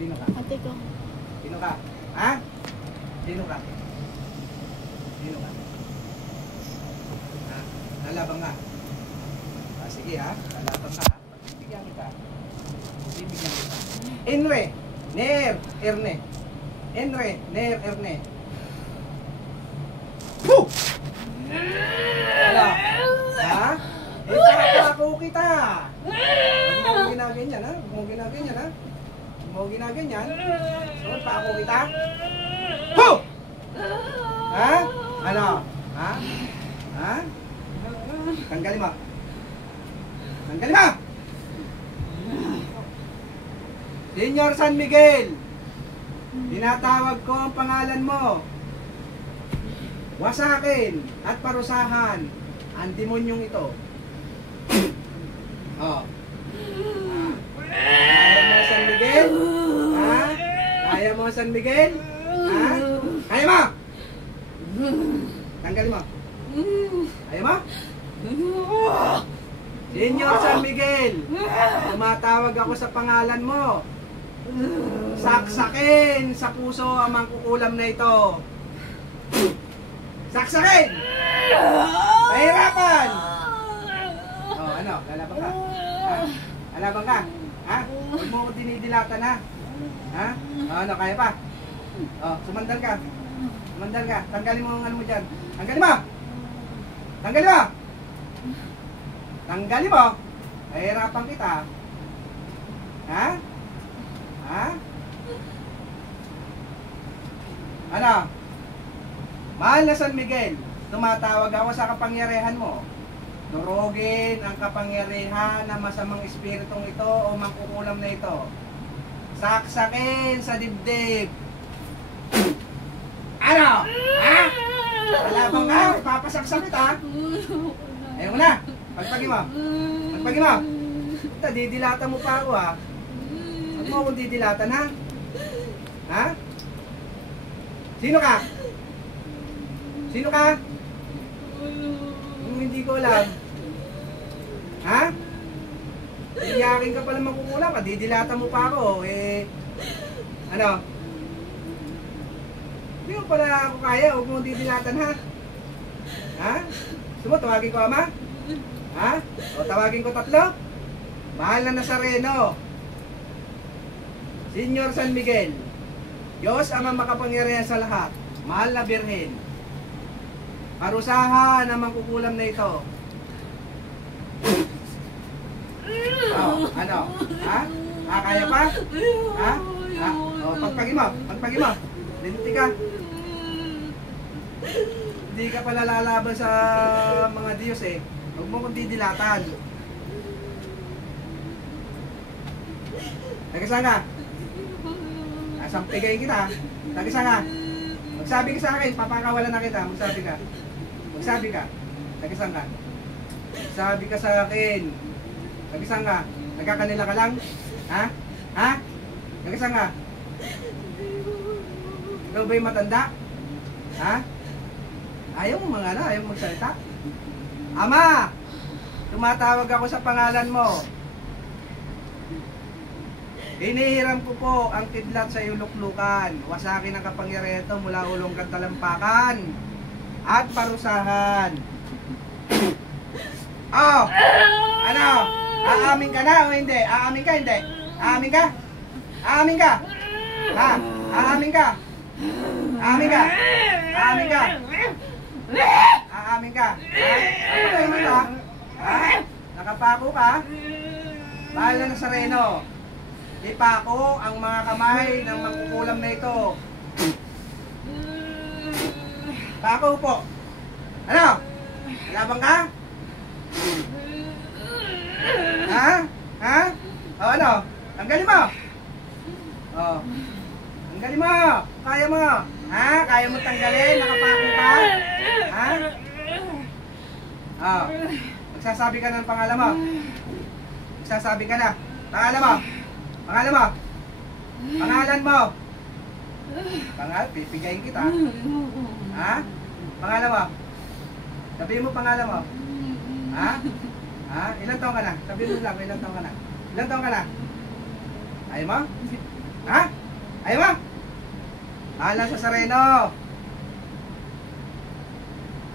Sino ka? Ate ko. Sino ka? Ha? Sino ka? Sino ka? Ha? Lalabang ka? Ah, sige ha, lalabang ka. Pagbibigyan kita. Pagbibigyan kita. Enre, Ner, Erne. Enre, Ner, Erne. Puh! Ano? Ha? Ipapako kita. Huwag mo ginaganyan ha? Huwag mo ginaganyan ha? Huwag mo ginaganyan. So, pako kita. Puh! Ha? Ano? Ha? Ha? Tanggalin mo. Tanggalin mo! Senyor San Miguel, tinatawag ko ang pangalan mo. Wasakin at parusahan ang demonyong ito. Oh. Kaya mo San Miguel? Ha? Kaya mo San Miguel? Ha? Kaya mo? Tanggalin mo. Kaya mo? Senyor San Miguel, tumatawag ako sa pangalan mo. Saksakin sa puso ang mangkukulam na ito. Saksakin! Pahirapan! Oh, ano? Lalabang ka? Ha? Lalabang ka? Ha? Huwag mo ko dinidilatan ha? Ha? Oh, ano? Kaya pa? Oh, sumandal ka. Sumandal ka. Tanggalin mo ang ano mo dyan. Tanggalin mo! Tanggalin mo! Tanggalin mo! Pahirapan kita. Ha? Ha? Ano? Mahal na San Miguel, tumatawag ako sa kapangyarihan mo. Durugin ang kapangyarihan ng masamang espiritong ito o mangkukulam na ito. Saksakin sa dibdib. Ano? Ha? Lalabang ka? Ipapasaksak kita? Ayaw mo na. Pagpagi mo. Pagpagi mo. Ito, didilatan mo pa ako ha. Huwag mo akong didilatan ha. Ha? Sino ka? Sino ka? Hindi ko alam. Ha? Iyakin ka pa naman kukulang ka. Didilatan mo pa ako. Eh, ano? Hindi ko pala ako kaya. Huwag mo didilatan ha. Ha? Gusto mo, tawagin ko ama? Ha? O tawagin ko tatlo? Mahal na Nazareno, Senyor San Miguel, Diyos ang makapangyarihan sa lahat, mahal na Birhen, parusahan ang mangkukulam na ito. Oh, ano? Ha? Kaya pa? Ha? Ha? O, pagpagi mo, pagpagi mo. Linti ka. Hindi ka pala lalaban sa mga Diyos eh. Huwag mo kong didilatan. Tagasaan ka? Sampigay kita. Tagasaan ka? Magsabi ka sa akin, papakawalan na kita. Magsabi ka. Magsabi ka. Tagasaan ka? Magsabi ka sa akin. Tagasaan ka? Nagkakanila ka lang? Ha? Ha? Tagasaan ka? Ikaw ba yung matanda? Ha? Ayaw mo mga ano? Ayaw mo magsalita? Ama! Tumatawag ako sa pangalan mo. Hinihiram ko po ang kidlat sa iyong luklukan. Wasakin ang kapangyarihan ito mula ulong kantalampakan at parusahan. Oh! Ano? Aamin ka na o hindi? Aamin ka, hindi? Aamin ka? Aamin ka? Ha? Aamin ka? Aamin ka? Aamin ka? Aamin ka? Aamin ka? Ha? Nakapako ka? Mahal na Nazareno, ipako ang mga kamay ng mangkukulam na ito. Pako po. Ano? Labang ka? Ha? Ha? O ano? Tanggalin mo. O. Tanggalin mo. Kaya mo. Ha? Kaya mo tanggalin? Nakapako ka? Ha? O. Magsasabi ka ng pangalan mo. Magsasabi ka na. Pangalan mo. Pangalan mo. Pangalan mo. Pangalan, pipigayin kita. Ha? Pangalan mo. Sabihin mo pangalan mo. Ha? Ha? Ilang taon ka na? Sabihin mo lang, ilang taon ka na? Ilang taon ka na? Ayaw mo? Ha? Ayaw mo? Alang sa sareno.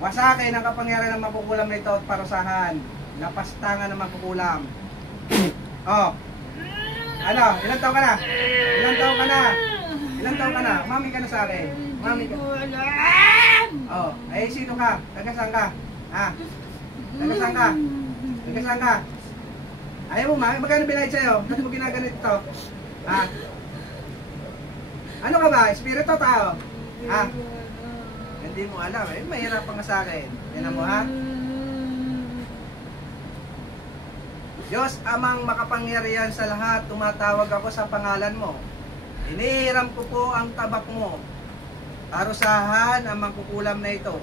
Wasakin ang kapangyarihan ng makukulam na ito at parusahan. Napastangan ng makukulam. Oh. Ano? Ilang taon ka na? Ilang taon ka na? Ilang taon ka na? Mami ka na sa akin. Mami ka. Oh. Eh, sino ka? Taga-saan ka? Ha? Taga-saan ka? Taga-saan ka? Ayaw mo, mami? Magkano binayad sa'yo? Ba't mo ginaganito ito? Ha? Ano ka ba? Espiritu o tao? Ha? Hindi mo alam eh. Mahirap pa nga sa akin. Yan mo ha? Diyos amang makapangyarihan sa lahat, tumatawag ako sa pangalan mo. Inihiram ko po ang tabak mo. Parusahan ang mangkukulam na ito.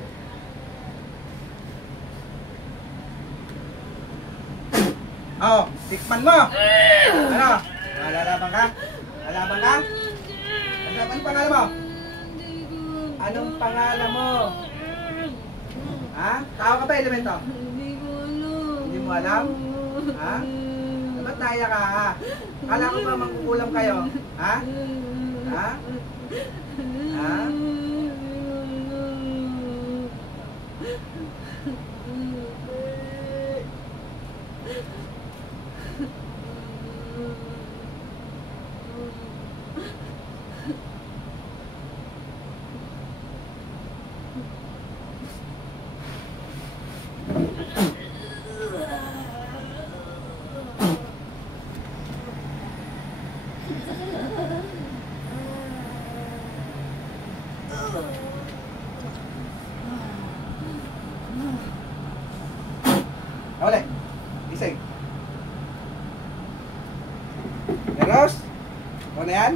Oh, tikman mo! Ano? Lalaban ka? Lalaban ka? Anong pangalan mo? Anong pangalan mo? Ha? Tao ka ba, elemento? Hindi mo alam? Ha? Ba't naya ka ha? Kala ko ba mangkukulam kayo? Ha? Ha? Ha? Ole, isig. Eros? Ano yan?